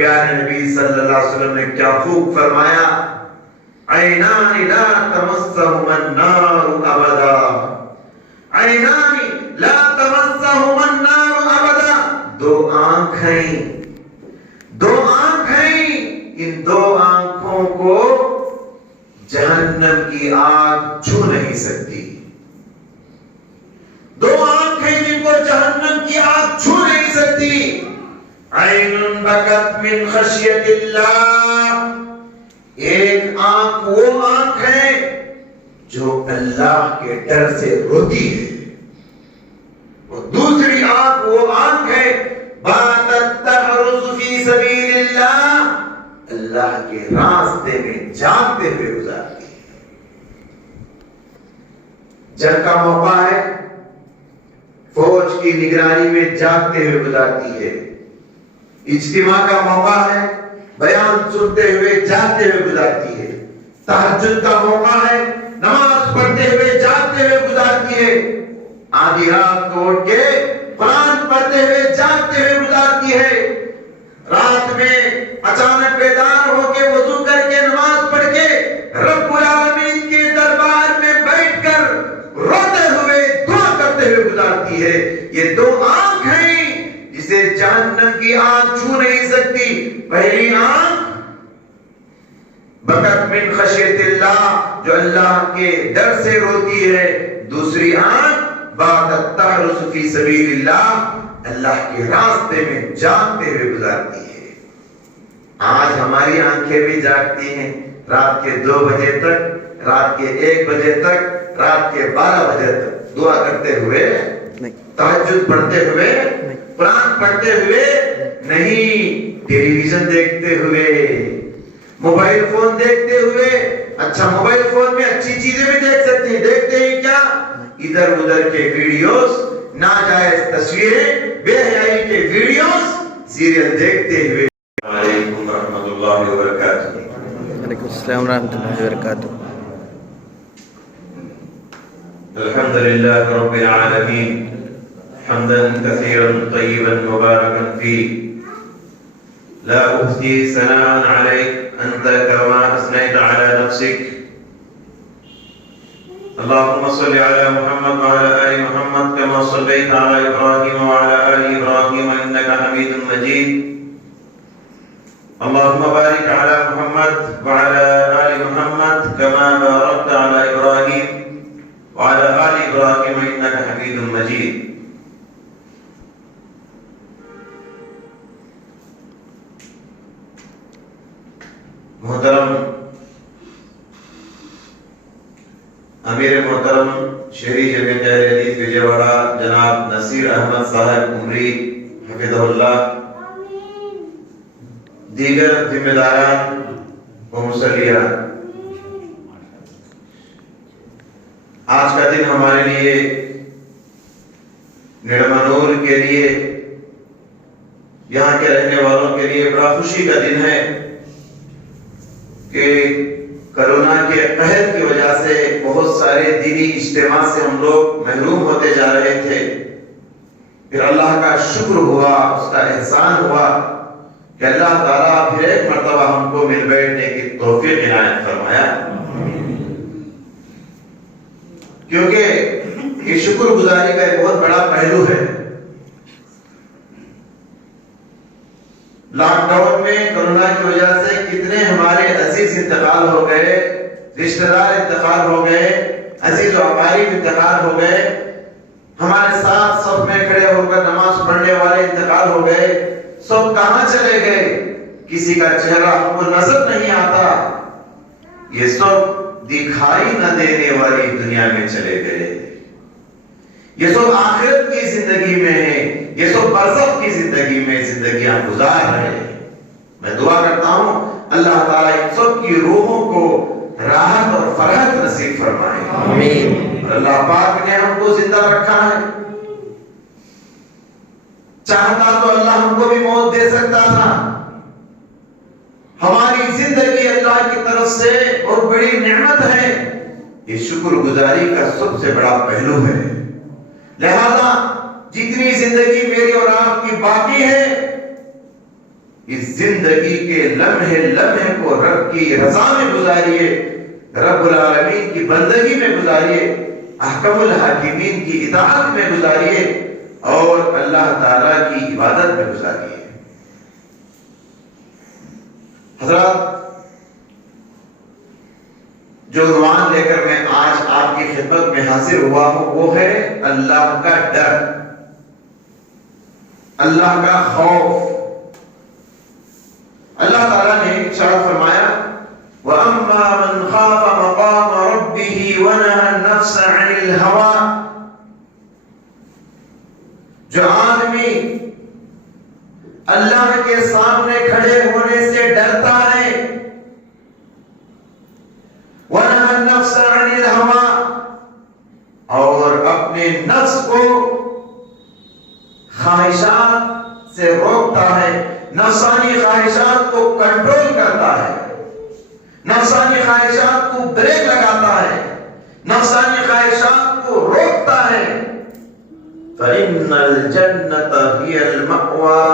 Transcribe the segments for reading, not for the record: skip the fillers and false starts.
پیارے نبی صلی اللہ علیہ وسلم نے کیا خوب فرمایا، عینان لا تمسہما النار ابدا، عینان لا تمسہما النار ابدا، دو آنکھیں، دو آنکھیں، ان دو آنکھوں کو جہنم کی آگ چھو نہیں سکتی، دو آنکھیں جن کو جہنم کی آگ چھو نہیں سکتی، عین بکت من خشیت اللہ، ایک آنکھ وہ آنکھ ہے جو اللہ کے ڈر سے روتی ہے، اور دوسری آنکھ وہ آنکھ ہے باتت تحرس فی سبیل اللہ، اللہ کے راستے میں جاگتے ہوئے گزارتی ہے۔ جنگ کا موقع ہے، فوج کی نگرانی میں جاگتے ہوئے گزارتی ہے، اجتماع کا موقع ہے، بیان سنتے ہوئے جاگتے ہوئے گزارتی ہے، تہجد کا موقع ہے، نماز پڑھتے ہوئے جاگتے ہوئے گزارتی ہے، آدھی رات کو اٹھ کے قرآن پڑھتے ہوئے جاگتے ہوئے گزارتی ہے، رات میں اچانک بیدار ہو کے وضو کر کے نماز پڑھ کے رب العالمین کے دربار میں بیٹھ کر روتے ہوئے دعا کرتے ہوئے گزارتی ہے۔ یہ دو آنکھ ہیں جسے جہنم کی آگ چھو نہیں سکتی، پہلی آنکھ بکت من خشیت اللہ، جو اللہ کے ڈر سے روتی ہے، دوسری آنکھ باتت تحرس فی سبیل اللہ، اللہ کے راستے میں جاگتے ہوئے گزارتی ہے۔ آج ہماری آنکھیں بھی جاگتی ہیں، رات کے 2 بجے تک، رات کے 1 بجے تک، رات کے 12 بجے تک دعا کرتے ہوئے، تہجد پڑھتے ہوئے، قرآن پڑھتے ہوئے نہیں، ٹیلی ویژن دیکھتے ہوئے، موبائل فون دیکھتے ہوئے۔ اچھا، موبائل فون میں اچھی چیزیں بھی دیکھ سکتے ہیں، دیکھتے ہیں کیا؟ ادھر ادھر کے ویڈیوز، ناجائز تصویریں، بے حیائی کے ویڈیوز، سیریل دیکھتے ہوئے۔ وعلیکم ورحمۃ اللہ وبرکاتہ۔ وعلیکم السلام ورحمۃ اللہ وبرکاتہ۔ الحمد للہ رب العالمین، حمدا کثیرا طیبا مبارکا فیہ، لا احصی ثناء علیک انت کما اثنیت علی نفسک، اللهم صل على محمد وعلى آل محمد كما صليت على إبراهيم وعلى آل إبراهيم إنك حميد مجيد، اللهم بارك على محمد وعلى آل محمد كما باركت على إبراهيم وعلى آل إبراهيم إنك حميد مجيد۔ محترم امیر محترم شہری جمعیت اہل حدیث وجے واڑہ جناب نصیر احمد صاحب عمری حفظہ اللہ، دیگر ذمہ داران و مصلیان، آج کا دن ہمارے لیے نڑمنور کے لیے، یہاں کے رہنے والوں کے لیے بڑا خوشی کا دن ہے کہ کرونا کے قہر کی وجہ سے بہت سارے دینی اجتماع سے ہم لوگ محروم ہوتے جا رہے تھے، پھر اللہ کا شکر ہوا، اس کا احسان ہوا کہ اللہ تعالیٰ پھر ایک مرتبہ ہم کو مل بیٹھنے کی توفیق عنایت فرمایا، کیونکہ یہ شکر گزاری کا ایک بہت بڑا پہلو ہے۔ لاک ڈاؤن میں کرونا کی وجہ سے کتنے ہمارے عزیز انتقال ہو گئے، رشتہ دار انتقال ہو گئے، عزیز و اقارب انتقال ہو گئے، ہمارے ساتھ صف میں کھڑے ہو کر نماز پڑھنے والے انتقال ہو گئے، سب کہاں چلے گئے؟ کسی کا چہرہ ہم کو نظر نہیں آتا، یہ سب دکھائی نہ دینے والی دنیا میں چلے گئے، یہ سب آخرت کی زندگی میں ہیں، یہ سب برزخ کی زندگی میں زندگیاں گزار رہے ہیں۔ میں دعا کرتا ہوں اللہ تعالیٰ ان سب کی روحوں کو راحت اور فرحت نصیب فرمائے، آمین۔ اور اللہ پاک نے ہم کو زندہ رکھا ہے، چاہتا تو اللہ ہم کو بھی موت دے سکتا تھا، ہماری زندگی اللہ کی طرف سے بہت بڑی نعمت ہے، یہ شکر گزاری کا سب سے بڑا پہلو ہے۔ لہذا جتنی زندگی میری اور آپ کی باقی ہے، اس زندگی کے لمحے لمحے کو رب کی رضا میں گزاریے، رب العالمین کی بندگی میں گزاریے، احکم الحاکمین کی اطاعت میں گزاریے اور اللہ تعالیٰ کی عبادت میں گزاریے۔ حضرات، جو عنوان لے کر میں آج آپ کی خدمت میں حاضر ہوا ہوں وہ ہے اللہ کا ڈر، اللہ کا خوف۔ اللہ تعالیٰ نے ارشاد فرمایا وَأَمَّا مَنْ خَافَ مَقَامَ رَبِّهِ وَنَهَى النَّفْسَ عَنِ الْهَوَىٰ، جو آدمی اللہ کے سامنے کھڑے ہونے سے ڈرتا ہے، وَنَهَى النَّفْسَ عَنِ الْهَوَىٰ، اور اپنے نفس کو خواہشات سے روکتا ہے، نفسانی خواہشات کو کنٹرول کرتا ہے، نفسانی خواہشات کو بریک لگاتا ہے، نفسانی خواہشات کو روکتا ہے، فَإِنَّ الْجَنَّةَ هِيَ الْمَأْوَىٰ،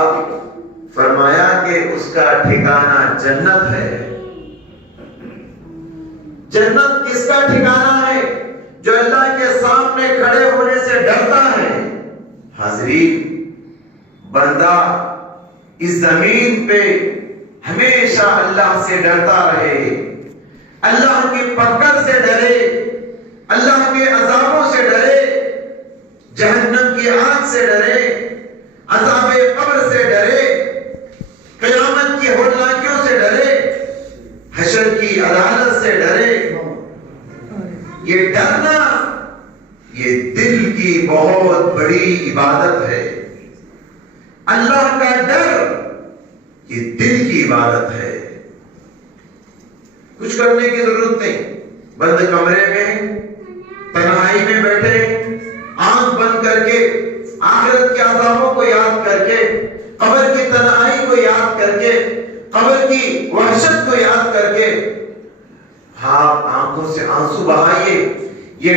فرمایا کہ اس کا ٹھکانہ جنت ہے۔ جنت کس کا ٹھکانہ ہے؟ جو اللہ کے سامنے کھڑے ہونے سے ڈرتا ہے۔ حاضرین، بندہ اس زمین پہ ہمیشہ اللہ سے ڈرتا رہے، اللہ کی پکڑ سے ڈرے، اللہ کے عذابوں سے ڈرے، جہنم کی آگ سے ڈرے، عذاب قبر سے ڈرے، قیامت کی ہولناکیوں سے ڈرے، حشر کی عدالت سے ڈرے۔ یہ ڈرنا یہ دل کی بہت بڑی عبادت ہے۔ اللہ کا ڈر یہ دل کی عبادت ہے۔ کچھ کرنے کی ضرورت نہیں، بند کمرے میں تنہائی میں بیٹھے، آنکھ بند کر کے آخرت کے عذابوں کو یاد کر کے، قبر کی تنہائی کو یاد کر کے، قبر کی وحشت کو یاد کر کے آپ آنکھوں سے آنسو بہائیے۔ یہ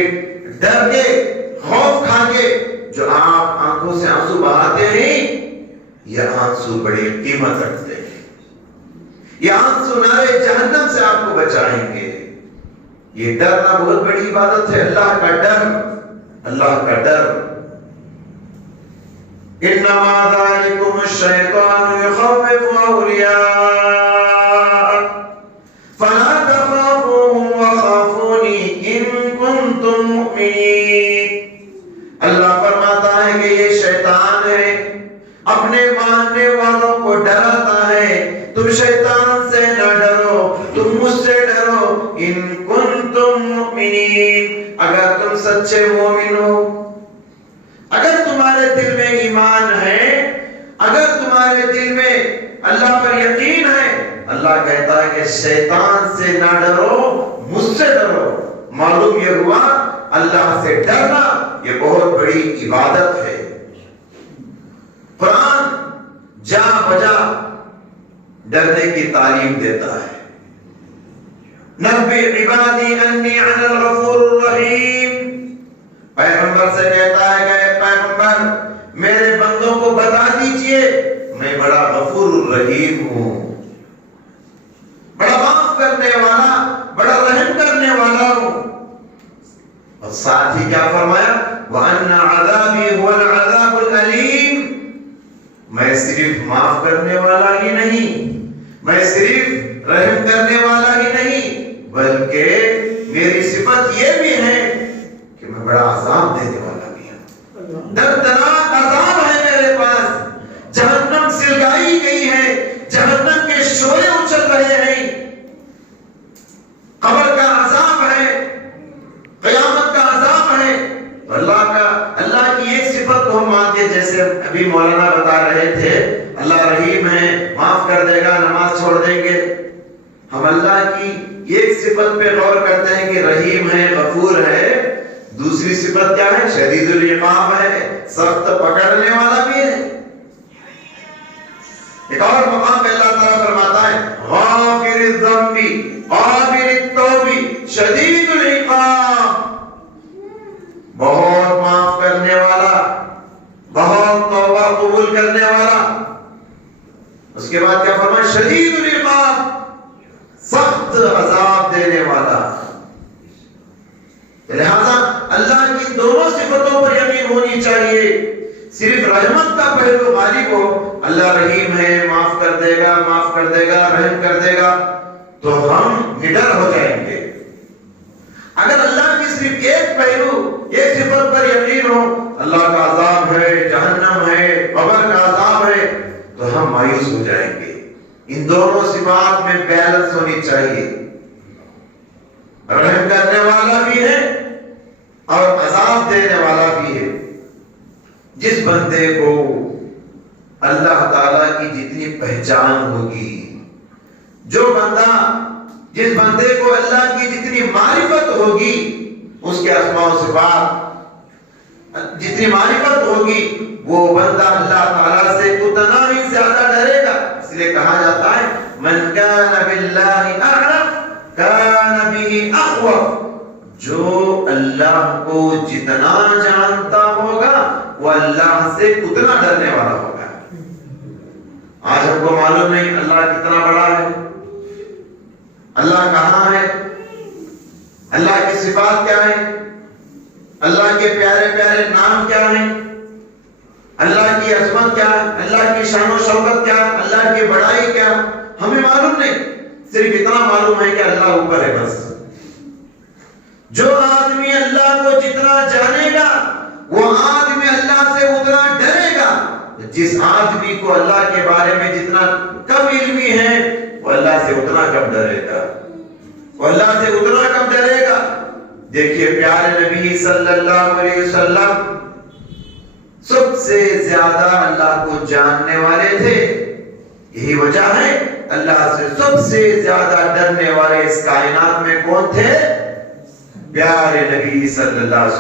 ڈر کے، خوف کھا کے جو آپ آنکھوں سے آنسو بہاتے ہیں، یہ آنسو بڑی قیمت رکھتے ہیں۔ یہ آنسو نارے جہنم سے آپ کو بچائیں گے۔ یہ ڈرنا بہت بڑی عبادت ہے، اللہ کا ڈر، اللہ کا ڈر۔ انما ذالکم الشیطان یخوف اولیاء فلا تخافوهم وخافونی ان کنتم مؤمنین۔ اللہ فرماتا ہے کہ یہ شیطان ہے، اپنے ماننے والوں کو ڈراتا ہے۔ تم شیطان سے نہ ڈرو، تم مجھ سے ڈرو، ان کنتم مؤمنین، اگر تم سچے مومن ہو، اگر تمہارے دل میں ایمان ہے، اگر تمہارے دل میں اللہ پر یقین ہے۔ اللہ کہتا ہے کہ شیطان سے نہ ڈرو، مجھ سے ڈرو۔ معلوم یہ ہوا اللہ سے ڈرنا یہ بہت بڑی عبادت ہے۔ قرآن جا بجا ڈرنے کی تعلیم دیتا ہے۔ نبی عبادی انی انا الغفور الرحیم، پیغمبر سے کہتا ہے کہ پیغمبر میرے بندوں کو بتا دیجئے میں بڑا غفور الرحیم ہوں، بڑا معاف کرنے والا، بڑا رحم کرنے والا ہوں۔ اور ساتھ ہی کیا فرمایا؟ وَأَنَّ عَذَابِي هُوَ الْعَذَابُ الْأَلِيمُ، میں صرف معاف کرنے والا ہی نہیں، میں صرف رحم کرنے والا ہی نہیں، بلکہ میری صفت یہ بھی ہے کہ میں بڑا عذاب دینے والا بھی ہوں۔ دردناک عذاب ہے میرے پاس، جہنم سلگائی گئی ہے، جہنم کے شعلے اچھل رہے ہیں، قبر کا عذاب ہے، قیامت کا عذاب ہے۔ اللہ کی ایک صفت کو ہم مانتے، جیسے ابھی مولانا بتا رہے تھے اللہ رحیم ہے، معاف کر دے گا، نماز چھوڑ دیں گے۔ ہم اللہ کی ایک صفت پہ غور کرتے ہیں کہ رحیم ہے، غفور ہے، دوسری صفت کیا ہے؟ شدید العقاب ہے، سخت پکڑنے والا بھی ہے۔ ایک اور مقام پہ اللہ تعالیٰ فرماتا ہے غافر الذنب قابل التوب شدید العقاب، بہت معاف کرنے والا، بہت توبہ قبول کرنے والا۔ اس کے کے بعد کیا فرمایا؟ شدید العقاب، سخت عذاب دینے والا۔ لہذا اللہ کی دونوں صفتوں پر یقین ہونی چاہیے۔ صرف رحمت کا پہلو غالب ہو، اللہ رحیم ہے، معاف کر دے گا، معاف کر دے گا، رحم کر دے گا، تو ہم نڈر ہو جائیں گے۔ اگر اللہ کی صرف ایک پہلو، ایک صفت پر یقین ہو، اللہ کا عذاب ہے، جہنم ہے، قبر کا عذاب ہے، تو ہم مایوس ہو جائیں گے۔ ان دونوں صفات میں بیلنس ہونی چاہیے، رحم کرنے والا بھی ہے اور عذاب دینے والا بھی ہے۔ جس بندے کو اللہ تعالیٰ کی جتنی پہچان ہوگی، جس بندے کو اللہ کی جتنی معرفت ہوگی، اس کے اسماء و صفات جتنی معرفت ہوگی، وہ بندہ اللہ تعالیٰ سے اتنا ہی زیادہ ڈرے گا۔ اس لیے کہا جاتا ہے من کان باللہ اعرف کان بہ اخوف، جو اللہ کو جتنا جانتا ہوگا وہ اللہ سے اتنا ڈرنے والا ہوگا۔ آج ہم کو معلوم نہیں اللہ کتنا بڑا ہے، اللہ کہاں ہے، اللہ کی صفات کیا ہے، اللہ کے پیارے پیارے نام کیا ہیں، اللہ کی عظمت کیا ہے، اللہ کی شان و شوکت کیا، اللہ کی بڑائی کیا، ہمیں معلوم نہیں۔ صرف اتنا معلوم ہے کہ اللہ اوپر ہے بس۔ جو آدمی اللہ کو جتنا جانے گا وہ آدمی اللہ سے اتنا ڈرے گا۔ جس آدمی کو اللہ کے بارے میں جتنا کم علمی ہے وہ اللہ سے اتنا کم ڈرے گا، وہ اللہ سے اتنا کم ڈرے گا۔ دیکھیے پیارے نبی صلی اللہ علیہ وسلم سب سے زیادہ اللہ کو جاننے والے تھے، یہی وجہ ہے اللہ سے سب سے زیادہ ڈرنے والے اس کائنات میں کون تھے؟ پیارے نبی صلی اللہ علیہ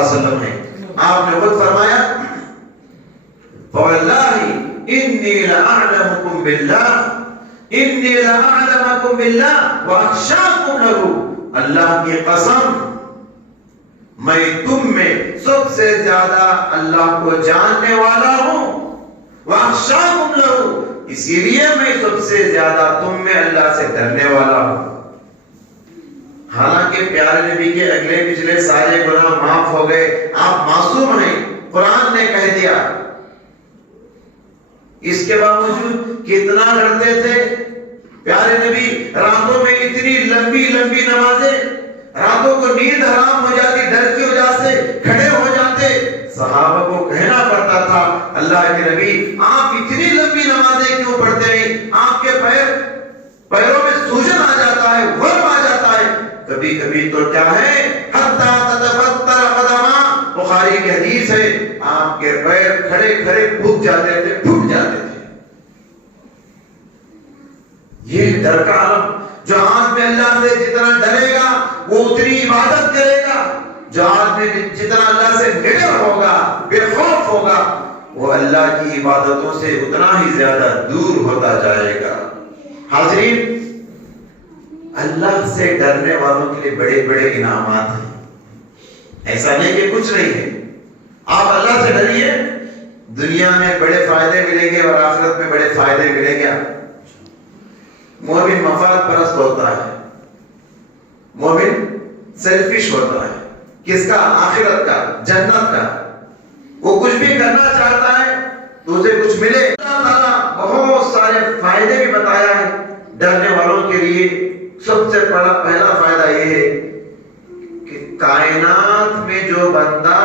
وسلم ہیں۔ آپ نے خود فرمایا فواللہ انی لأعلمکم باللہ واخشاکم لہ، اللہ کی قسم میں تم میں سب سے زیادہ اللہ کو جاننے والا ہوں، واخشاکم لہ، اسی لیے میں سب سے زیادہ تم میں اللہ سے ڈرنے والا ہوں۔ حالانکہ پیارے نبی کے اگلے پچھلے سارے گناہ معاف ہو گئے، آپ معصوم ہیں، قرآن نے کہہ دیا، اس کے باوجود کتنا ڈرتے تھے پیارے نبی۔ راتوں میں اتنی لمبی لمبی نمازیں، راتوں کو نیند حرام ہو جاتی، ڈر کی وجہ سے کھڑے ہو جاتے، صحابہ کو کہنا پڑتا تھا اللہ کے نبی آپ اتنی لمبی نمازیں کیوں پڑھتے ہیں؟ آپ کے پیروں میں سوجن آ جاتا ہے، ورم آ جاتا ہے، کبھی کبھی تو کیا ہے حتی تتفتر قدما، بخاری کی حدیث ہے آپ کے پیر کھڑے کھڑے پھٹ جاتے تھے، پھٹ جاتے تھے۔ یہ ڈر کا عالم، جو آدمی اللہ سے جتنا ڈرے گا وہ اتنی عبادت کرے گا، جو آدمی جتنا اللہ سے ڈر ہوگا، بے خوف ہوگا، وہ اللہ کی عبادتوں سے اتنا ہی زیادہ دور ہوتا جائے گا۔ حاضرین، اللہ سے ڈرنے والوں کے لیے بڑے بڑے انعامات ہیں، ایسا نہیں کہ کچھ نہیں ہے۔ آپ اللہ سے ڈریے، دنیا میں بڑے فائدے ملیں گے اور آخرت میں بڑے فائدے ملیں گے۔ مومن مفاد پرست ہوتا ہے، مومن سیلفش ہوتا ہے، کس کا؟ آخرت کا، جنت کا۔ وہ کچھ بھی کرنا چاہتا ہے تو اسے کچھ ملے۔ اللہ تعالیٰ بہت سارے فائدے بھی بتایا ہے ڈرنے والوں کے لیے۔ سب سے پہلا فائدہ یہ ہے کہ کائنات میں جو بندہ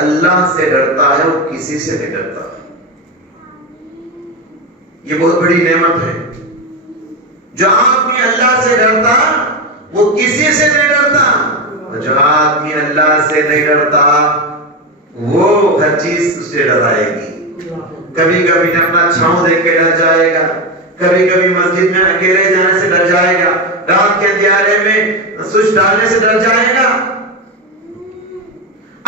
اللہ سے ڈرتا ہے وہ کسی سے نہیں ڈرتا۔ یہ بہت بڑی نعمت ہے۔ جو آدمی اللہ سے ڈرتا وہ کسی سے نہیں ڈرتا، اور جو آدمی اللہ سے نہیں ڈرتا وہ ہر چیز اسے ڈرائے گی۔ کبھی کبھی اپنا چھاؤں دیکھ کے ڈر جائے گا، کبھی کبھی مسجد میں اکیلے جانے سے ڈر جائے گا، رات کے اندھیرے میں سوچ ڈالنے سے ڈر جائے گا۔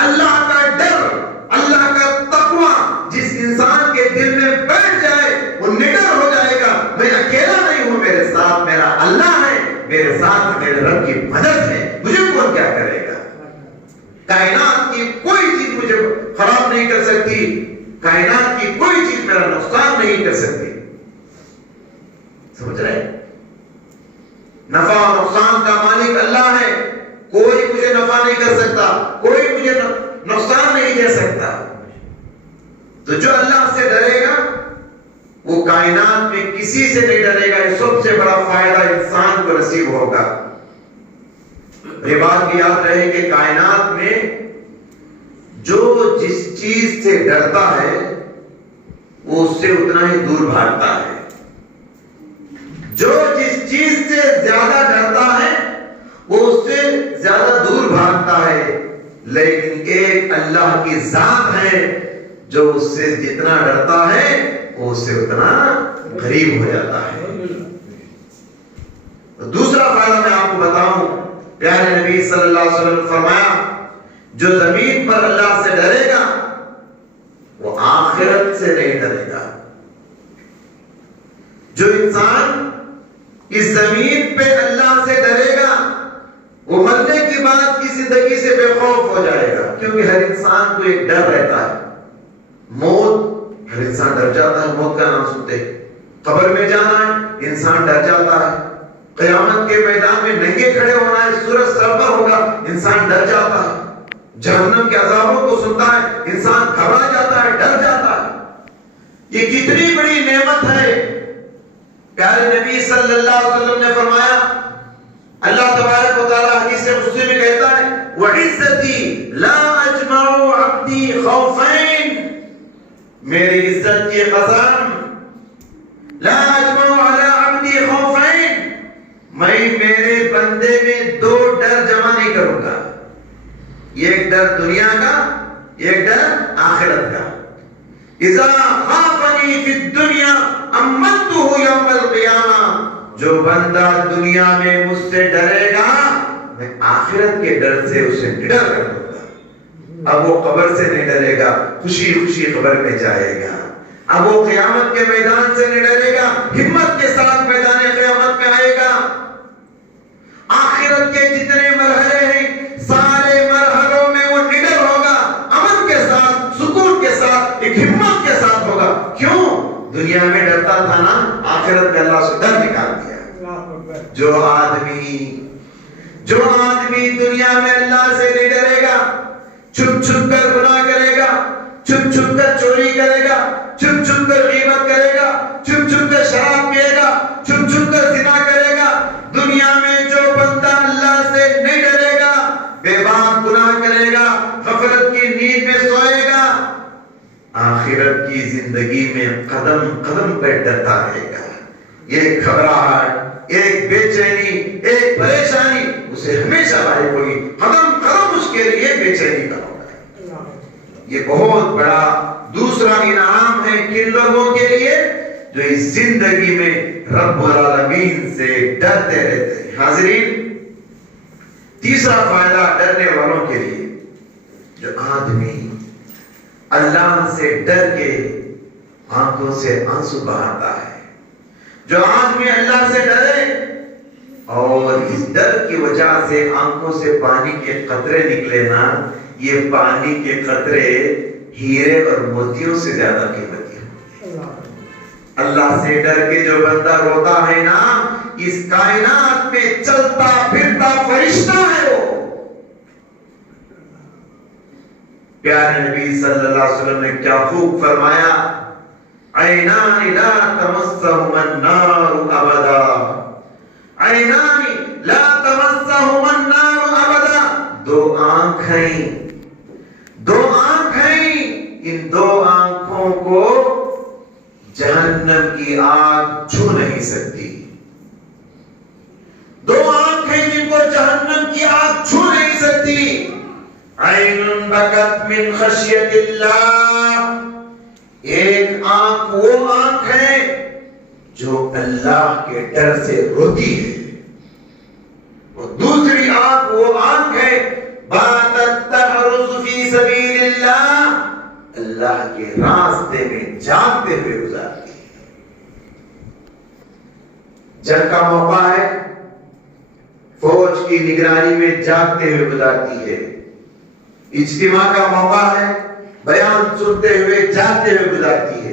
اللہ کا ڈر، اللہ کا تقوی جس انسان کے دل میں بیٹھ جائے وہ نڈر ہو جائے گا، میں اکیلا نہیں ہوں، میرے ساتھ میرا اللہ ہے، میرے ساتھ میرے رب کی مدد ہے، مجھے کون کیا کرے گا؟ کائنات کی کوئی چیز مجھے خراب نہیں کر سکتی، کائنات کی کوئی چیز میرا نقصان کر سکتی. سمجھ رہے؟ نفع اور نقصان کا مالک اللہ ہے. کوئی مجھے نفع نہیں کر سکتا, کوئی مجھے نقصان نہیں دے سکتا. تو جو اللہ سے ڈرے گا وہ کائنات میں کسی سے نہیں ڈرے گا. یہ سب سے بڑا فائدہ انسان کو نصیب ہوگا. یہ بات بھی یاد رہے کہ کائنات میں جو جس چیز سے ڈرتا ہے وہ اس سے اتنا ہی دور بھاگتا ہے. جو جس چیز سے زیادہ ڈرتا ہے وہ اس سے زیادہ دور بھاگتا ہے. لیکن ایک اللہ کی ذات ہے جو اس سے جتنا ڈرتا ہے وہ اس سے اتنا قریب ہو جاتا ہے. دوسرا فائدہ میں آپ کو بتاؤں, پیارے نبی صلی اللہ علیہ وسلم نے فرمایا جو زمین پر اللہ سے ڈرے گا وہ آخرت سے نہیں ڈرے گا. جو انسان اس زمین پہ اللہ سے ڈرے گا وہ مرنے کی بعد کی زندگی سے بے خوف ہو جائے گا. کیونکہ ہر انسان کو ایک ڈر رہتا ہے. موت, ہر انسان ڈر جاتا ہے موت کا نام سنتے. قبر میں جانا ہے, انسان ڈر جاتا ہے. قیامت کے میدان میں ننگے کھڑے ہونا ہے, سورج سر پر ہوگا, انسان ڈر جاتا ہے. جہنم کے عذابوں کو سنتا ہے, انسان گھبرا جاتا ہے, ڈر جاتا ہے. یہ کتنی بڑی نعمت ہے. پیارے نبی صلی اللہ علیہ وسلم نے فرمایا, اللہ تبارک و تعالی حدیث قدسی میں کہتا ہے وَعِزَّتِي لَا أَجْمَعُ عَبْدِي خَوْفَيْن, میری عزت کی قسم, لا اجمع علی عبدی خوفین, میں میرے بندے میں دو ڈر جمع نہیں کروں گا. ایک ڈر دنیا کا, ایک ڈر آخرت کا. اذا خافنی فی الدنیا امنتہ یوم القیامہ, جو بندہ دنیا میں مجھ سے ڈرے گا میں آخرت کے ڈر سے اسے نڈر کر دوں گا. اب وہ قبر سے نہیں ڈرے گا, خوشی خوشی قبر میں جائے گا. اب وہ قیامت کے میدان سے نہیں ڈرے گا, ہمت کے ساتھ میدان قیامت میں آئے گا. آخرت کے جتنے مرحلے ہیں سارے مرحلوں میں وہ نڈر ہوگا, امن کے ساتھ, سکون کے ساتھ, ایک ہمت کے ساتھ ہوگا. کیوں؟ دنیا میں ڈرتا تھا نا, آخرت میں اللہ سے ڈر نکال دیا. جو آدمی دنیا میں اللہ سے نہیں ڈرے گا, چھپ چھپ کر گناہ کرے گا, چھپ چھپ کر چوری کرے گا, چھپ چھپ کر غیبت کرے گا, چھپ چھپ کر شراب پیے گا, چھپ چھپ کر زنا کرے گا. دنیا میں جو بندہ اللہ سے نہیں ڈرے گا, بے باک گناہ کرے گا, غفلت کی نیند میں سوئے گا, آخرت کی زندگی میں قدم قدم پہ ڈرتا رہے گا. یہ گھبراہٹ, ایک بے چینی, ایک پریشانی اسے ہمیشہ لاحق ہوگی. قدم قدم اس کے لیے بے چینی کا ہوگا. یہ بہت بڑا دوسرا انعام ہے کن لوگوں کے لیے جو اس زندگی میں رب العالمین سے ڈرتے رہتے ہیں. حاضرین, تیسرا فائدہ ڈرنے والوں کے لیے, جو آدمی اللہ سے ڈر کے آنکھوں سے آنسو بہاتا ہے, جو آدمی اللہ سے ڈرے اور اس ڈر کی وجہ سے آنکھوں سے پانی کے قطرے نکلے نا, یہ پانی کے قطرے ہیرے اور موتیوں سے زیادہ قیمتی ہیں. اللہ سے ڈر کے جو بندہ روتا ہے نا, اس کائنات میں چلتا پھرتا فرشتہ ہے وہ. پیارے نبی صلی اللہ علیہ وسلم نے کیا خوب فرمایا, عینان لا تمسہما النار ابدا, عینان لا تمسہما النار ابدا, دو آنکھیں, دو آنکھیں, ان دو آنکھوں کو جہنم کی آگ چھو نہیں سکتی. دو آنکھیں جن کو جہنم کی آگ چھو نہیں سکتی. عین بکت من خشیت اللہ, ایک آنکھ وہ آنکھ ہے جو اللہ کے ڈر سے روتی ہے. وہ دوسری آنکھ وہ آنکھ ہے باتت تحرس فی سبیل اللہ, اللہ کے راستے میں جاگتے ہوئے گزارتی ہے. جنگ کا موقع ہے, فوج کی نگرانی میں جاگتے ہوئے گزارتی ہے. اجتماع کا موقع ہے, بیان سنتے ہوئے جاگتے ہوئے گزارتی ہے.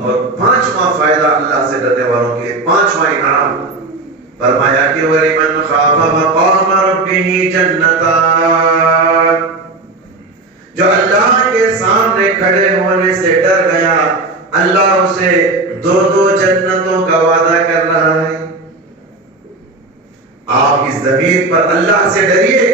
اور پانچواں فائدہ اللہ سے ڈرنے والوں کے لیے، پانچواں انعام فرمایا کہ وَلِمَنْ خَافَ مَقَامَ رَبِّهِ جَنَّتَانِ، جو اللہ کے سامنے کھڑے ہونے سے ڈر گیا، اللہ اسے دو جنتوں کا وعدہ کر رہا ہے۔ آپ اس زمین پر اللہ سے ڈریے،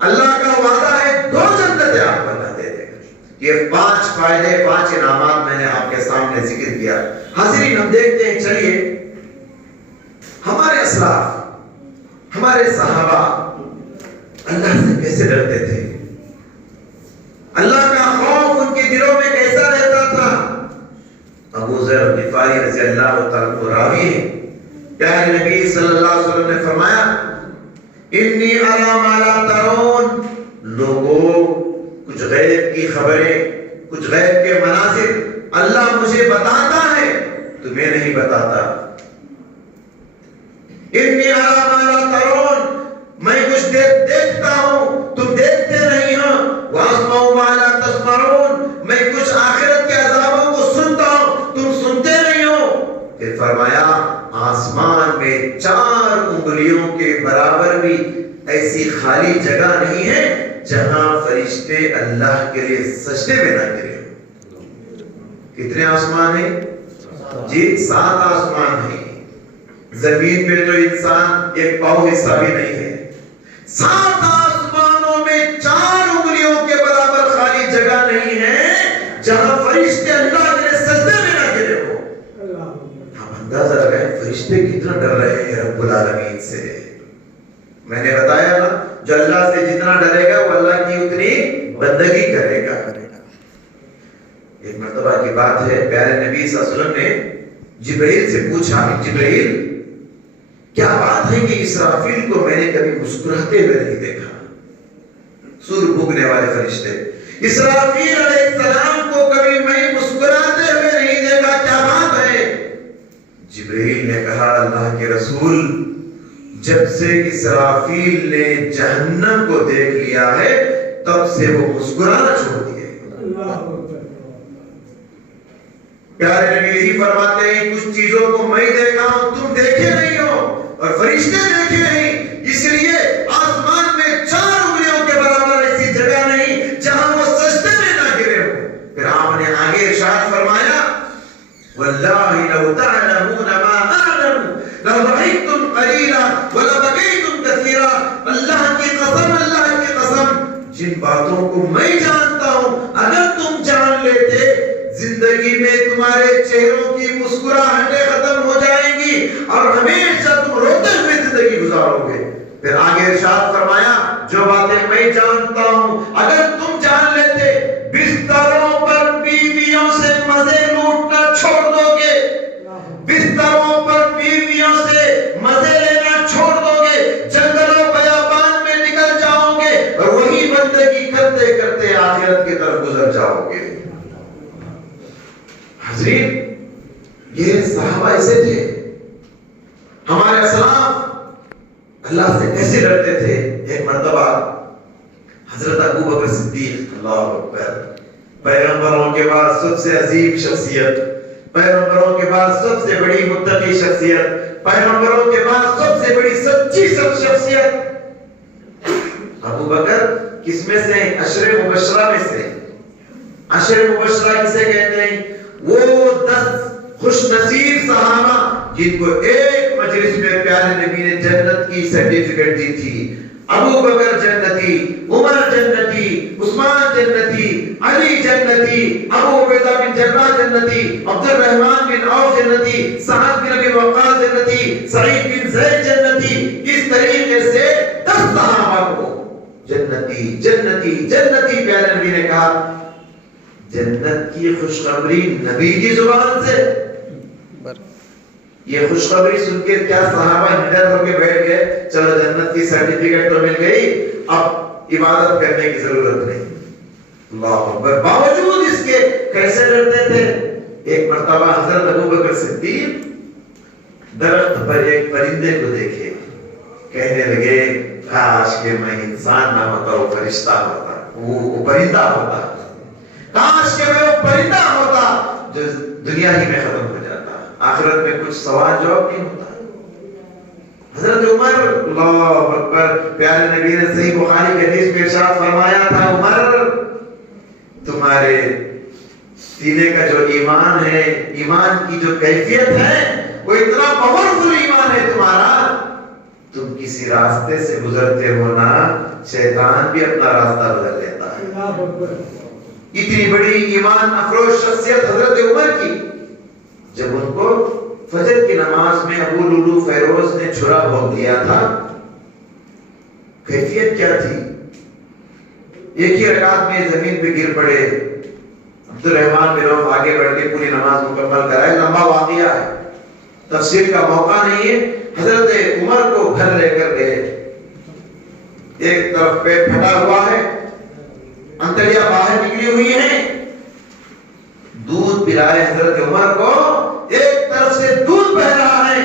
اللہ کا وعدہ ہے 2 جنتیں آپ کو اللہ دے دے گا۔ یہ 5 فائدے، 5 انعامات میں نے آپ کے سامنے ذکر کیا۔ حاضرین، ہم دیکھتے ہیں، چلیے ہمارے اسلاف، ہمارے صحابہ اللہ سے کیسے ڈرتے تھے، اللہ کا خوف ان کے دلوں میں کیسا رہتا تھا۔ ابو ذر غفاری رضی اللہ تعالیٰ عنہ راوی ہیں، پیارے نبی صلی اللہ علیہ وسلم نے فرمایا انی ارا ما لا ترون، لوگوں کچھ غیب کی خبریں، کچھ غیب کے مناظر اللہ مجھے بتاتا ہے، تمہیں نہیں بتاتا۔ انی ارا ما لا ترون، میں کچھ دیکھتا ہوں تم دیکھتے نہیں ہو، واسمع ما لا تسمعون، میں کچھ آخرت کے عذابوں کو سنتا ہوں تم سنتے نہیں ہو۔ پھر فرمایا آسمان میں 4 انگلیوں کے برابر بھی ایسی خالی جگہ نہیں ہے جہاں فرشتے اللہ کے لیے سجدے میں نہ گرے۔ کتنے آسمان ہیں جی؟ 7 آسمان ہیں۔ زمین پہ تو انسان ایک پاؤں حصہ بھی نہیں ہے۔ 7 آسمانوں میں 4 انگلیوں کے برابر خالی جگہ نہیں ہے جہاں فرشتے اللہ کے لیے سجدے میں نہ گرے ہو۔ ہم اندازہ لگائیں فرشتے کتنا ڈر رہے ہیں رب العالمین سے۔ میں نے بتایا نا، جو اللہ سے جتنا ڈرے گا وہ اللہ کی اتنی بندگی کرے گا۔ ایک مرتبہ کی بات ہے، پیارے نبی صلی اللہ علیہ وسلم نے جبرائیل سے پوچھا، جبرائیل کیا بات ہے کہ اسرافیل کو میں نے کبھی مسکراتے ہوئے نہیں دیکھا؟ سور بھونکنے والے فرشتے، اسرافیل علیہ السلام کو کبھی میں مسکراتے ہوئے نہیں دیکھا، کیا بات ہے؟ جبرائیل نے کہا اللہ کے رسول، جب سے اسرافیل نے جہنم کو دیکھ لیا ہے تب سے وہ مسکرانا چھوڑ دیے۔ پیارے نبی یہی فرماتے ہیں کچھ چیزوں کو میں دیکھا ہوں تم دیکھے نہیں ہو اور فرشتے دیکھے نہیں، اس لیے آسمان میں 4 انگلیوں کے برابر ایسی جگہ نہیں جہاں وہ سجدے میں نہ گرے ہو۔ پھر آپ نے آگے ارشاد فرمایا واللہ لو تعلمون ما اعلم لضحكتم قليلا ولبكيتم كثيرا، اللہ کی قسم جن باتوں کو میں جانتا ہوں اگر تم جان لیتے زندگی میں تمہارے چہروں کی مسکراہٹیں ختم ہو جائیں گی اور ہمیشہ تم روتے ہوئے زندگی گزارو گے۔ پھر آگے ارشاد فرمایا جو باتیں میں جانتا ہوں اگر تم جان لیتے بستروں پر بیویوں سے مزے لوٹنا چھوڑ دو گے، بستروں پر بیویوں سے مزے لینا چھوڑ دو گے، جنگلوں بیابان میں نکل جاؤ گے اور وہی بندگی کرتے کرتے آخرت کی طرف گزر جاؤ گے۔ حضرین، یہ صحابہ ایسے تھے، ہمارے اسلاف اللہ سے کیسے ڈرتے تھے۔ ایک مرتبہ حضرت ابو بکر صدیق، اللہ اکبر، پیغمبروں کے بعد سب سے عظیم شخصیت، پیغمبروں کے بعد سب سے بڑی متقی شخصیت، پیغمبروں کے بعد سب سے بڑی سچی شخصیت ابو بکر کس میں سے؟ عشر مبشرہ میں سے۔ عشر مبشرہ کسے کہتے ہیں؟ وہ 10 خوش نصیب صحابہ جن کو ایک مجلس میں پیارے نبی نے جنت کی سرٹیفکیٹ دی تھی۔ ابو بکر جنتی، عمر جنتی، عثمان جنتی، علی جنتی، ابو عبیدہ بن جراح جنتی، عبد الرحمن بن عوف جنتی، سعد بن ابی وقاص جنتی، سعید بن زید جنتی۔ اس طریقے سے 10 صحابہ کو جنتی جنتی جنتی پیارے نبی نے کہا۔ جنت کی خوشخبری نبی کی زبان سے، یہ خوشخبری سن کے کیا صحابہ نڈر ہو کے بیٹھ گئے چلو جنت کی سرٹیفکیٹ تو مل گئی اب عبادت کرنے کی ضرورت نہیں؟ اللہ اکبر۔ باوجود اس کے کیسے ڈرتے تھے؟ ایک مرتبہ حضرت ابو بکر صدیق درخت پر ایک پرندے کو دیکھے، کہنے لگے کاش کہ میں انسان نہ ہوتا وہ فرشتہ ہوتا، وہ پرندہ ہوتا، کاش کہ میں وہ پرندہ ہوتا جو دنیا ہی میں ختم ہو جاتا، آخرت میں کچھ سوال جواب نہیں ہوتا۔ حضرت عمر، اللہ اکبر، پیارے نبی نے صحیح بخاری کے حدیث میں ارشاد فرمایا تھا، عمر تمہارے سینے کا جو ایمان ہے، ایمان کی جو کیفیت ہے، وہ اتنا پاورفل ایمان ہے تمہارا، تم کسی راستے سے گزرتے ہو نا، شیطان بھی اپنا راستہ بدل لیتا ہے۔ اتنی بڑی ایمان افروز شخصیت حضرت عمر کی، جب ان کو فجر کی نماز میں ابو لولو فیروز نے چھرا بھونک دیا تھا، کیفیت کیا تھی؟ ایک ہی رکعت میں زمین پہ گر پڑے۔ عبد الرحمن بن عوف آگے بڑھ کے پوری نماز مکمل کرائے، لمبا واقعہ ہے، تفسیر کا موقع نہیں ہے۔ حضرت عمر کو گھر لے کر گئے، ایک طرف پیٹ پھٹا ہوا ہے، انتڑیاں باہر نکلی ہوئی ہیں، دودھ پلائے حضرت عمر کو، ایک طرف سے دودھ بہ رہا ہے،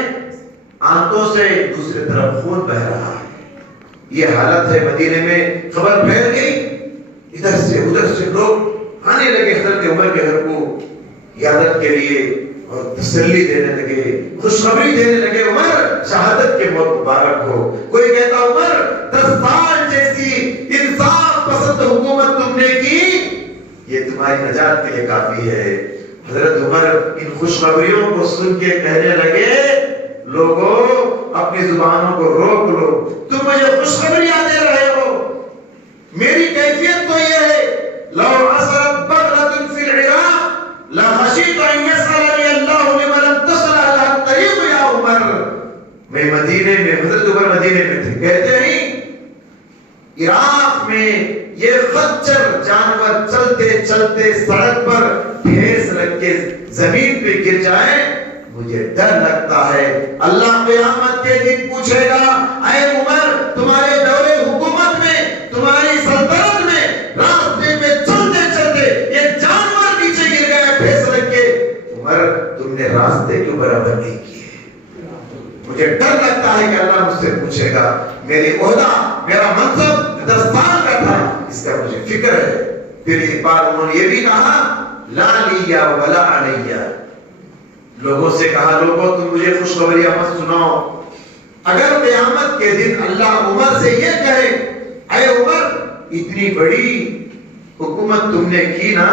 آنتوں سے دوسری طرف خون بہ رہا ہے۔ یہ حالت ہے مدینے میں، خبر پھیل گئی، ادھر سے ادھر سے لوگ آنے لگے حضرت عمر کے گھر کو عیادت کے لیے اور تسلی دینے لگے، خوشخبری دینے لگے، عمر شہادت کے موت مبارک ہو۔ کوئی کہتا عمر 10 سال جیسی انصاف پسند حکومت تم نے کی، یہ تمہاری نجات کے لیے کافی ہے۔ حضرت عمر ان خوشخبریوں کو سن کے کہنے لگے، لوگوں اپنی زبانوں کو روک لو، تم مجھے خوشخبریاں دے رہے ہو، میری کیفیت تو یہ ہے، لو عصرت بغلة في العراق لخشيت ان يسألني الله لما لم تصل على الطريق يا عمر۔ میں مدینے میں، حضرت عمر مدینے میں تھے، کہتے ہیں عراق میں یہ خچر جانور چلتے چلتے سڑک پر ٹھیس لگ کے زمین پہ گر جائے، مجھے ڈر لگتا ہے اللہ قیامت کے دن پوچھے گا، اے عمر تمہارے دور حکومت میں، تمہاری سلطنت میں، راستے میں چلتے چلتے یہ جانور نیچے گر گیا ٹھیس لگ کے، عمر تم نے راستے کیوں برابر نہیں کیے؟ مجھے ڈر لگتا ہے کہ اللہ مجھ سے پوچھے گا، میری عہدہ، میرا منصب 10 سال کا تھا، اس کا مجھے فکر ہے۔ پھر ایک بار انہوں نے یہ بھی کہا، لا لیا ولا علیہ، لوگوں سے کہا، لوگوں تم مجھے خوشخبریاں مت سناؤ، اگر قیامت کے دن اللہ عمر سے یہ کہے، اے عمر اتنی بڑی حکومت تم نے کی نا،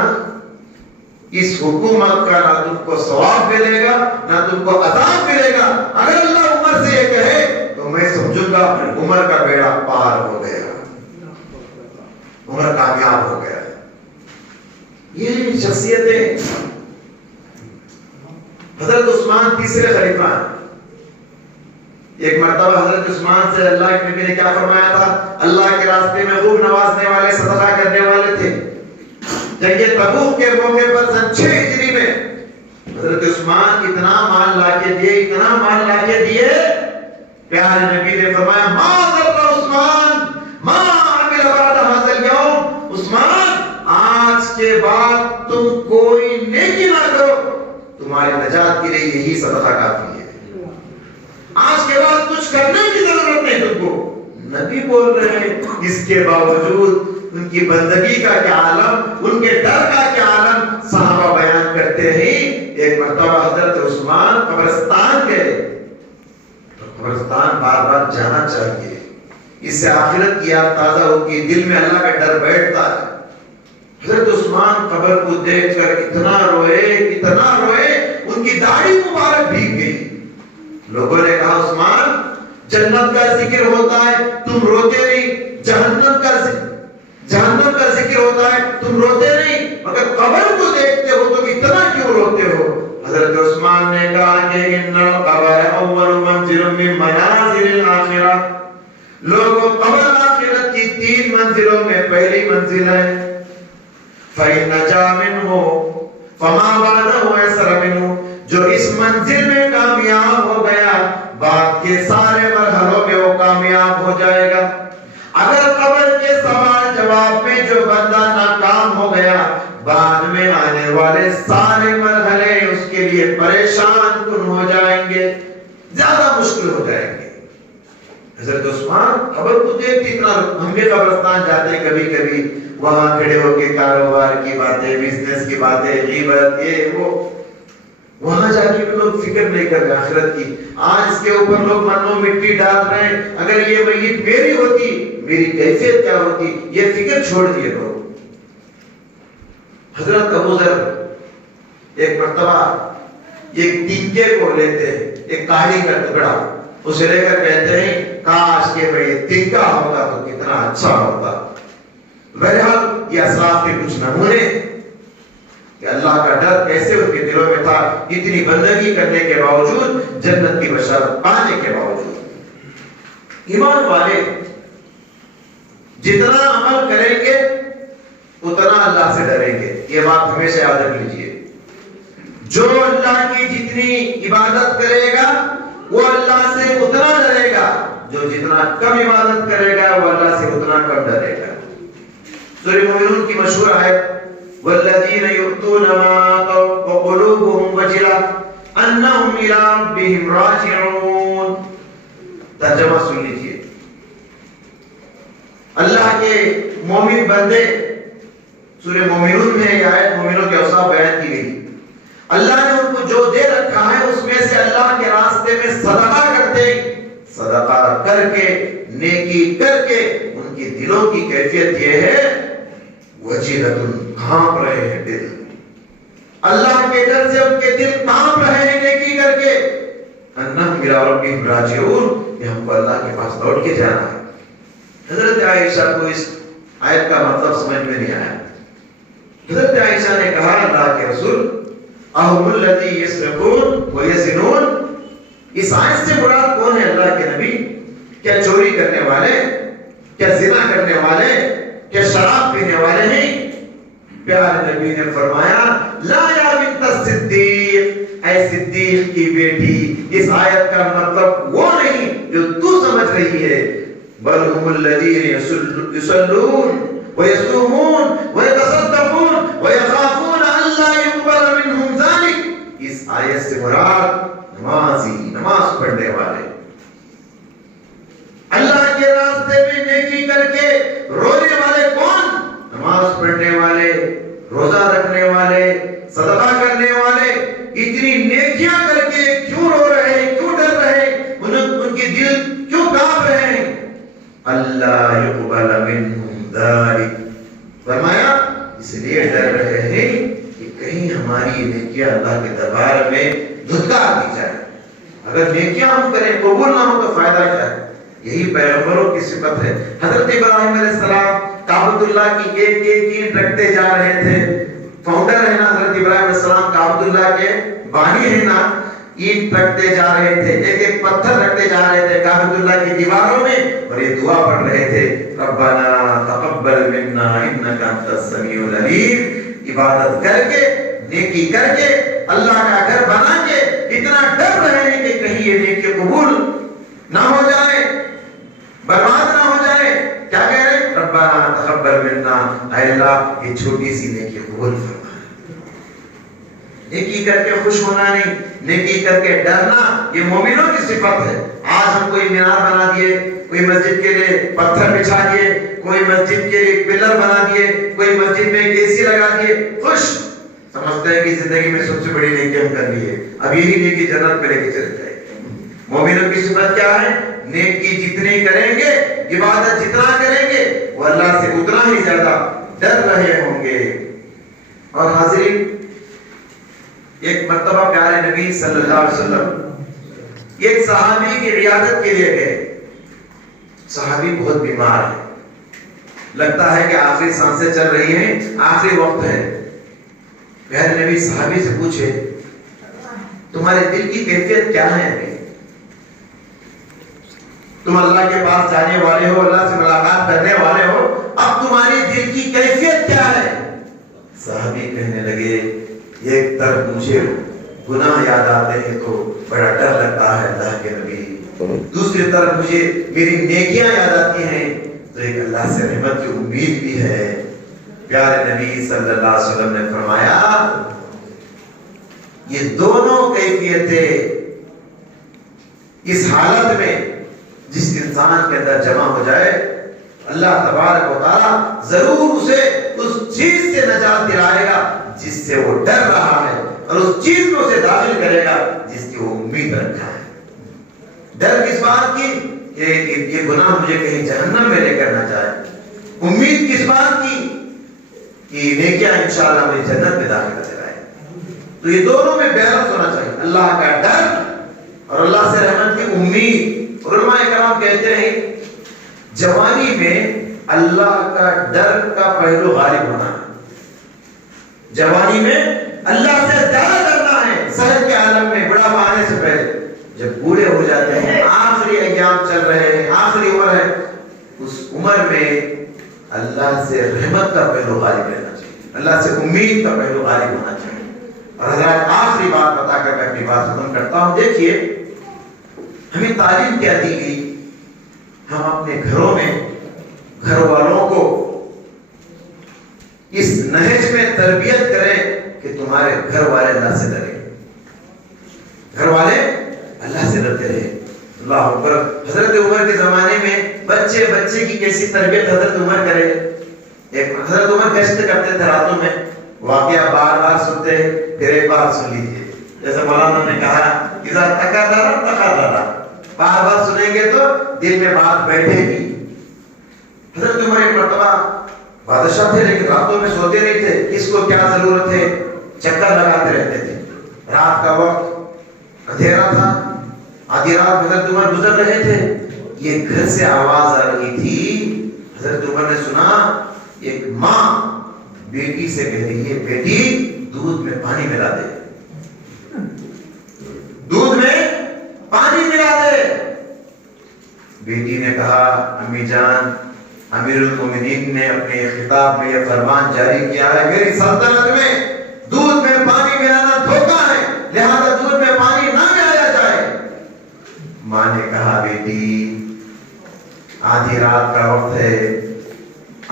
اس حکومت کا نہ تم کو ثواب ملے گا نہ تم کو عذاب ملے گا، اگر اللہ عمر سے یہ کہے تو میں سمجھوں گا عمر کا بیڑا پار ہو گیا، عمر کامیاب ہو گیا۔ یہ شخصیتیں، حضرت عثمان تیسرے خلیفہ ہیں۔ ایک مرتبہ حضرت عثمان سے اللہ کے نبی نے کیا فرمایا تھا؟ اللہ کے راستے میں خوب نوازنے والے، صدقہ کرنے والے تھے۔ جنگ تبوک کے موقع پر سن 6 ہجری میں حضرت عثمان اتنا مال لا کے دیے، اتنا مال لا کے دیے، پیارے نبی نے فرمایا، ما ضر عثمان ما عمل بعد هذا اليوم، عثمان آج کے بعد تم کوئی نیکی نہ کرو، تمہاری نجات کے لیے یہی صدقہ کافی ہے، آج کے بعد کچھ کرنے کی ضرورت نہیں تم کو۔ نبی بول رہے ہیں، اس کے باوجود ان کی بندگی کا کیا عالم، ان کے ڈر کا کیا عالم صحابہ بیان کرتے ہیں۔ ایک مرتبہ حضرت عثمان قبرستان گئے، تو قبرستان بار بار جانا چاہیے، اس سے آخرت کی یاد تازہ ہوتی ہے، دل میں اللہ کا ڈر بیٹھتا ہے۔ حضرت عثمان قبر کو دیکھ کر اتنا روئے، اتنا روئے، ان کی داڑھی مبارک بھیگ گئی۔ لوگوں نے کہا، عثمان جنت کا ذکر ہوتا ہے تم روتے نہیں، جہنم کا ذکر ہوتا ہے تم روتے نہیں، مگر قبر کو دیکھتے ہو تو اتنا کیوں روتے ہو؟ حضرت عثمان نے کہا کہ ان القبر اول منزل من منازل الاخرہ، لوگوں قبر آخرت کی 3 منزلوں میں پہلی منزل ہے، فإن نجا منه فما بعده أيسر منه، جو اس منزل میں کامیاب ہو گیا بعد کے سارے مرحلوں میں وہ کامیاب ہو جائے گا۔ اگر قبر کے سوال جواب میں جو بندہ ناکام ہو گیا، بعد میں آنے والے سارے مرحلے اس کے لیے پریشان کن ہو جائیں گے، زیادہ مشکل ہو جائیں گے۔ حضرت عثمان قبر کو دیکھتے اتنا، ہم بھی قبرستان جاتے ہیں کبھی کبھی، وہاں کھڑے ہو کے کاروبار کی باتیں، بزنس کی باتیں، غیبت، یہ وہ، وہاں جا کے بھی لوگ فکر نہیں کر رہے آخرت کی. آج اس کے اوپر لوگ منو مٹی ڈال رہے ہیں. اگر یہ میت میری ہوتی میری کیفیت کیا ہوتی, یہ فکر چھوڑ دیے لوگ. حضرت ابو ذر ایک مرتبہ ایک ٹینکے کو لیتے ہیں, ایک کاڑی کا ٹکڑا, اسے لے کر کہتے ہیں کاش کہ میں یہ تنکا ہوگا تو کتنا اچھا ہوتا. بہرحال یہ اسلاف کے کچھ نمونے کہ اللہ کا ڈر کیسے ان کے دلوں میں تھا, اتنی بندگی کرنے کے باوجود, جنت کی بشارت پانے کے باوجود. ایمان والے جتنا عمل کریں گے اتنا اللہ سے ڈریں گے. یہ بات ہمیشہ یاد رکھ لیجئے. جو اللہ کی جتنی عبادت کرے گا وہ اللہ سے اتنا ڈرے گا, جو جتنا کم عبادت کرے گا وہ اللہ سے اتنا کم ڈرے گا. سورہ مومنون کی مشہور آیت والذین یؤتون ما آتوا وقلوبهم وجلة انہم الی ربہم راجعون. ترجمہ سن لیجئے. اللہ کے مومن بندے, سورہ مومنون میں یہ آیت مومنوں کے اوصاف بیان کی گئی. اللہ نے ان کو جو دے رکھا ہے اس میں سے اللہ کے راستے میں صدقہ کرتے ہیں. صدقہ کر کے, نیکی کر کے, ان کی دلوں کی کیفیت یہ ہے وجلۃ, کانپ رہے ہیں دل. اللہ کے ڈر سے ان کے دل کانپ رہے ہیں نیکی کر کے. انہم الی ربہم راجعون, یہ ہم کو اللہ کے پاس لوٹ کے جانا ہے. حضرت عائشہ کو اس آیت کا مطلب سمجھ میں نہیں آیا. حضرت عائشہ نے کہا اللہ کے رسول اہم الذی یسرقون ویزنون, اس آیت سے مراد کون ہے اللہ کے نبی؟ کیا چوری کرنے والے, کیا زنا کرنے والے, کیا شراب پینے والے ہیں؟ پیارے نبی نے فرمایا لا یا بنت الصدیق, اے صدیق کی بیٹی, اس آیت کا مطلب وہ نہیں جو تو سمجھ رہی ہے. بل هم الذین یصلون ویصومون ویتصدقون ویخافون الا یقبل منهم ذلک. اس آیت سے مراد نمازی, نماز پڑھنے والے, اللہ کے راستے میں نیکی کر کے رونے والے. کون؟ نماز پڑھنے والے, روزہ رکھنے والے, صدقہ کرنے والے. اتنی نیکیاں کر کے کیوں رو رہے ہیں, کیوں ڈر رہے ہیں, ان کے دل کیوں کانپ رہے ہیں؟ اللہ یقبل منہم ذلک. فرمایا اس لیے ڈر رہے ہیں کہ کہیں ہماری نیکیاں اللہ کے دربار میں دھتکار دی جائے. اگر نیکیاں ہم کریں قبول نہ ہو تو فائدہ کیا ہے؟ یہی پیغمبروں کی صفت ہے. حضرت ابراہیم علیہ السلام کعبۃ اللہ کی ایک ایک اینٹ رکھتے جا رہے تھے. فاؤنڈر ہے نا حضرت ابراہیم علیہ السلام, کعبۃ اللہ کے بانی ہے نا. اینٹ رکھتے جا رہے تھے, ایک ایک پتھر رکھتے جا رہے تھے کعبۃ اللہ کی دیواروں میں, اور یہ دعا پڑھ رہے تھے ربنا تقبل منا انک انت السمیع العلیم. عبادت کر کے, نیکی کر کے, اللہ کا گھر بنا کے اتنا ڈر رہے ہیں کہ کہیں یہ نیکی قبول نہ ہو جائے, برباد نہ ہو جائے. کیا کہہ رہے ہیں؟ ربنا تقبل منا, اے اللہ یہ چھوٹی سی نیکی قبول فرما. نیکی کر کے خوش ہونا نہیں, نیکی کر کے ڈرنا, یہ مومنوں کی صفت ہے. آج ہم کوئی مینار بنا دیے, کوئی مسجد کے لیے پتھر بچھا دیے, کوئی مسجد کے لیے پلر بنا دیے, کوئی مسجد میں ایک اے سی لگا دیے, خوش سمجھتے ہیں کہ زندگی میں سب سے بڑی نیکی ہم کر لی ہے, اب یہی نیکی جنت پہ لے کے چلے جائے. مومنوں کی صفت کیا ہے؟ نیکی جتنی کریں گے, عبادت جتنا کریں گے, وہ اللہ سے اتنا ہی زیادہ ڈر رہے ہوں گے. اور حاضرین, ایک مرتبہ پیارے نبی صلی اللہ علیہ وسلم ایک صحابی کی عیادت کے لیے گئے. صحابی بہت بیمار ہے, لگتا ہے کہ آخری سانسیں چل رہی ہیں, آخری وقت ہے. پیارے نبی صحابی سے پوچھے تمہارے دل کی کیفیت کیا ہے؟ تم اللہ کے پاس جانے والے ہو, اللہ سے ملاقات کرنے والے ہو, اب تمہاری دل کی کیفیت کیا ہے؟ صحابی کہنے لگے ایک طرف مجھے گناہ یاد آتے ہیں تو بڑا ڈر لگتا ہے اللہ کے نبی, دوسری طرف مجھے میری نیکیاں یاد آتی ہیں تو ایک اللہ سے رحمت کی امید بھی ہے. پیارے نبی صلی اللہ علیہ وسلم نے فرمایا یہ دونوں کیفیتیں اس حالت میں جس انسان کے اندر جمع ہو جائے, اللہ تبارک و تعالی ضرور اسے اس چیز سے نجات دلائے گا جس سے وہ ڈر رہا ہے. اور اس چیز میں اسے داخل کرے گا جس کی وہ امید رکھا ہے۔ ڈر کس بات کی کہ یہ گناہ مجھے کہیں جہنم میں لے کر نہ جائے، امید کس بات کی کہ نیکیاں انشاءاللہ مجھے جنت میں داخل کرائے۔ تو یہ دونوں میں بیلنس ہونا چاہیے، اللہ کا ڈر اور اللہ سے رحمت کی امید۔ علماء کرام کہتے ہیں جوانی میں اللہ کا ڈر کا پہلو غالب ہونا ہے، جوانی میں اللہ سے ڈر کرنا ہے، صحت کے عالم میں بڑھاپا آنے سے پہلے۔ جب بوڑھے ہو جاتے ہیں، آخری ایام چل رہے ہیں، آخری عمر ہے، اس عمر میں اللہ سے رحمت کا پہلو غالب رہنا چاہیے، اللہ سے امید کا پہلو غالب ہونا چاہیے۔ اور حضرات آخری بات بتا کر میں اپنی بات ختم کرتا ہوں۔ دیکھیے ہمیں تعلیم کیا دی گئی، ہم اپنے گھروں میں گھر والوں کو اس نہج میں تربیت کریں کہ تمہارے گھر والے اللہ سے ڈریں، گھر والے اللہ سے ڈرتے رہے۔ اللہ اکبر۔ حضرت عمر کے زمانے میں بچے کی کیسی تربیت حضرت عمر کرے۔ ایک حضرت عمر گشت کرتے تھے راتوں میں، واقعہ بار بار سنتے، پھر ایک بار سن لیجیے، جیسے مولانا نے کہا اذا تقرر، بار بار سنیں گے تو دل میں بات بیٹھے گی۔ حضرت عمر ایک مرتبہ بادشاہ تھے لیکن راتوں میں سوتے نہیں تھے، کس کو کیا ضرورت ہے، چکر لگاتے رہتے تھے۔ رات کا وقت اندھیرا تھا، آدھی رات حضرت عمر گزر رہے تھے، یہ گھر سے آواز آ رہی تھی۔ حضرت عمر نے سنا ایک ماں بیٹی سے کہہ رہی ہے بیٹی دودھ میں پانی ملا دے، دودھ میں پانی ملا دے۔ بیٹی نے کہا امی جان امیر المومنین نے اپنے خطاب میں یہ فرمان جاری کیا ہے میری سلطنت میں دودھ میں پانی ملانا دھوکہ ہے، لہذا دودھ میں پانی نہ ملایا جائے۔ ماں نے کہا بیٹی آدھی رات کا وقت ہے،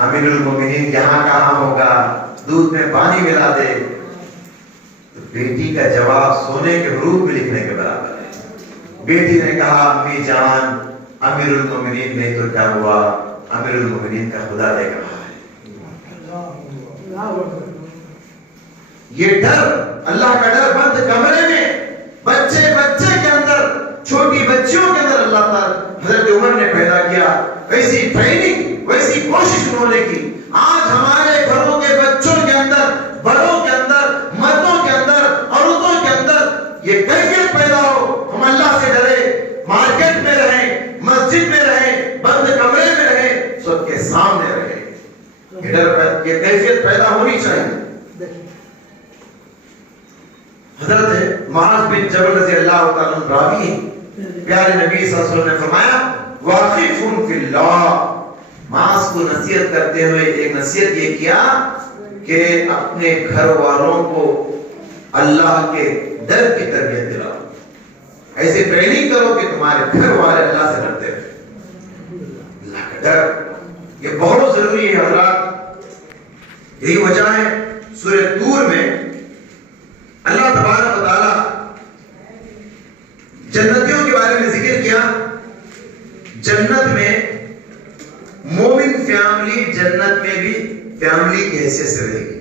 امیر المومنین یہاں کہاں ہوگا، دودھ میں پانی ملا دے۔ تو بیٹی کا جواب سونے کے حروف میں لکھنے کے برابر ہے۔ بیٹی نے کہا امی جان امیر المومنین نہیں تو کیا ہوا، امیر المومنین کا خدا دیکھ رہا ہے۔ یہ ڈر، اللہ کا ڈر بند کمرے میں بچے کے اندر، چھوٹی بچیوں کے اندر اللہ تعالی حضرت عمر نے پیدا کیا۔ ویسی ٹریننگ، ویسی کوشش انہوں نے کی۔ آج ہمارے گھروں کے بچوں کے اندر، بڑوں کے اندر، مردوں کے اندر، عورتوں کے اندر یہ کیفیت پیدا ہو، ہم اللہ سے ڈرے، مارکیٹ میں رہیں، مسجد میں رہیں، بند کمرے میں رہیں، سب کے سامنے رہیں، یہ کیفیت پیدا ہونی چاہیے۔ حضرت معاذ بن جبل رضی اللہ تعالیٰ عنہ راوی ہیں، پیارے نبی صلی اللہ علیہ وسلم نے فرمایا واقف فی اللہ، معاذ کو نصیحت کرتے ہوئے ایک نصیحت یہ کیا کہ اپنے گھر والوں کو اللہ کے ڈر کی تربیت دلاؤ، ایسے ٹریننگ کرو کہ تمہارے گھر والے اللہ سے ڈرتے رہے۔ اللہ کا ڈر یہ بہت ضروری ہے حضرات، یہی وجہ ہے سورہ طور میں اللہ تبارک و تعالی جنتیوں کے بارے میں ذکر کیا۔ جنت میں مومن فیملی جنت میں بھی فیملی کی حیثیت سے رہے گی،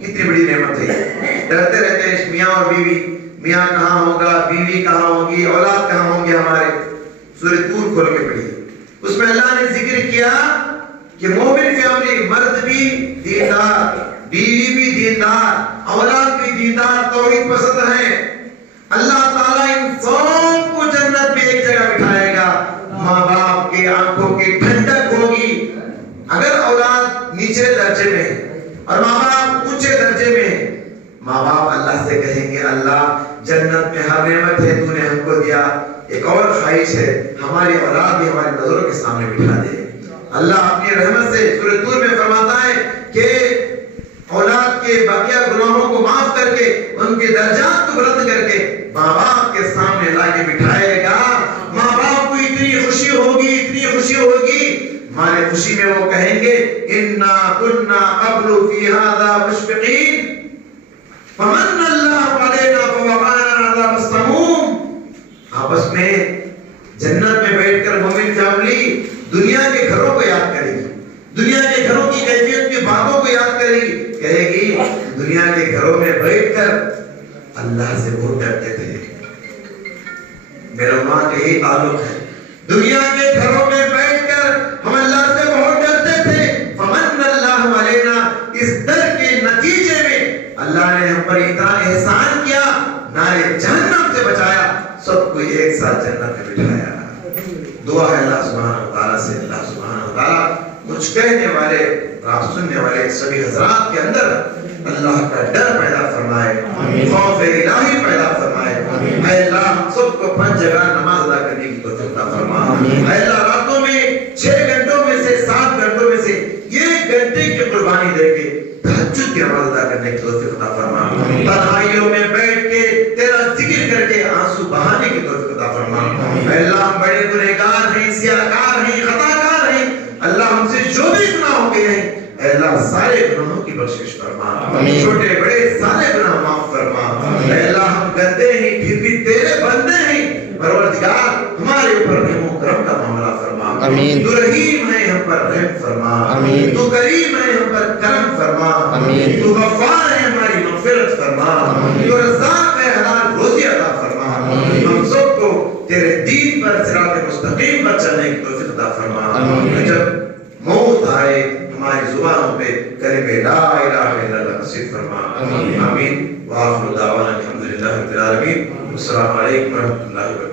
کتنی بڑی نعمت ہے۔ ڈرتے رہتے ہیں میاں اور بیوی، میاں کہاں ہوگا، بیوی کہاں ہوگی، اولاد کہاں ہوں گے ہمارے۔ سورہ طور کھول کے پڑھیے، اس میں اللہ نے ذکر کیا کہ مومن فیملی مرد بھی دیندار، بیوی بھی دیندار، اولاد بھی دیندار، توحید پسند ہیں۔ اللہ تعالیٰ ان سب کو جنت میں ایک جگہ بٹھائے گا، ماں باپ کے آنکھوں کی ٹھنڈک ہوگی۔ اگر اولاد نیچے درجے میں اور ماں باپ اونچے درجے میں، ماں باپ اللہ سے کہیں گے اللہ جنت میں ہر نعمت ہے تو نے ہم کو دیا، ایک اور خواہش ہے ہماری اولاد بھی ہماری نظروں کے سامنے بٹھا دے۔ اللہ اپنی رحمت سے سورہ طور میں فرماتا ہے کہ اولاد کے باقیہ گناہوں کو معاف کر کے ان کے درجات کو بلند کر کے ماں باپ کے سامنے لا کے بٹھائے گا۔ ماں باپ کو اتنی خوشی ہوگی، اتنی خوشی ہوگی، ہمارے خوشی میں وہ کہیں گے انا كنا قبل في هذا مشفقين فمن الله علينا فوقانا عذاب السموم۔ آپس میں جنت میں بیٹھ کر مومن فیملی دنیا کے گھروں کو یاد کرے گی، دنیا کے گھروں کی کیفیت کی باتوں کو یاد کرے گی، کہے گی دنیا کے گھروں میں بیٹھ کر معلومات یہی تعلق ہے. دنیا کے گھروں میں بیٹھ کر ہم اللہ سے بہت ڈرتے تھے. فمن اللہ علینا, اس ڈر کے نتیجے میں اللہ نے ہم پر اتنا احسان کیا, نارے جہنم سے بچایا, سب کو ایک ساتھ جنت میں بٹھایا. دعا ہے اللہ سبحانہ وتعالی سے, اللہ سبحانہ وتعالی کچھ کہنے والے اور سننے والے سبھی حضرات کے اندر اللہ کا ڈر پیدا فرمائے, خوف الہی پیدا فرمائے. اے اللہ ہم سب کو 5 جگہ نماز ادا کرنے کی توفیق عطا فرما. اے اللہ راتوں میں 6 گھنٹوں میں سے 7 گھنٹوں میں سے 1 گھنٹے کی قربانی دے کے تہجد کی نماز ادا کرنے کی توفیق عطا فرما. تنہائیوں میں بیٹھ کے تیرا ذکر کر کے آنسو بہانے کی توفیق عطا فرما. اے اللہ ہم بڑے گنہگار ہیں, سیاہکار ہیں, خطاکار ہیں. اللہ ہم سے جو بھی گناہ ہو گئے ہیں, اے اللہ سارے گناہوں کی بخشش فرما, چھوٹے بڑے سارے گناہ معاف فرما. اے اللہ ہم گندے ہیں پھر بھی تیرے بندے ہیں, پروردگار ہمارے اوپر رحم و کرم کا معاملہ فرما. تو رحیم ہے, ہم پر رحم فرما. تو کریم ہے, ہم پر کرم فرما. تو غفار ہے, ہماری مغفرت فرما. تو رزاق ہے, حلال روزی عطا فرما. ہم سب کو تیرے دین پر صراط مستقیم پر چلنے کی توفیق عطا فرما. جب موت آئے ہماری زبانوں پہ کلمہ لا الہ الا اللہ نصیب فرما. آمین. وآخر دعوانا الحمدللہ رب العالمین. السلام علیکم ورحمۃ اللہ وبرکاتہ.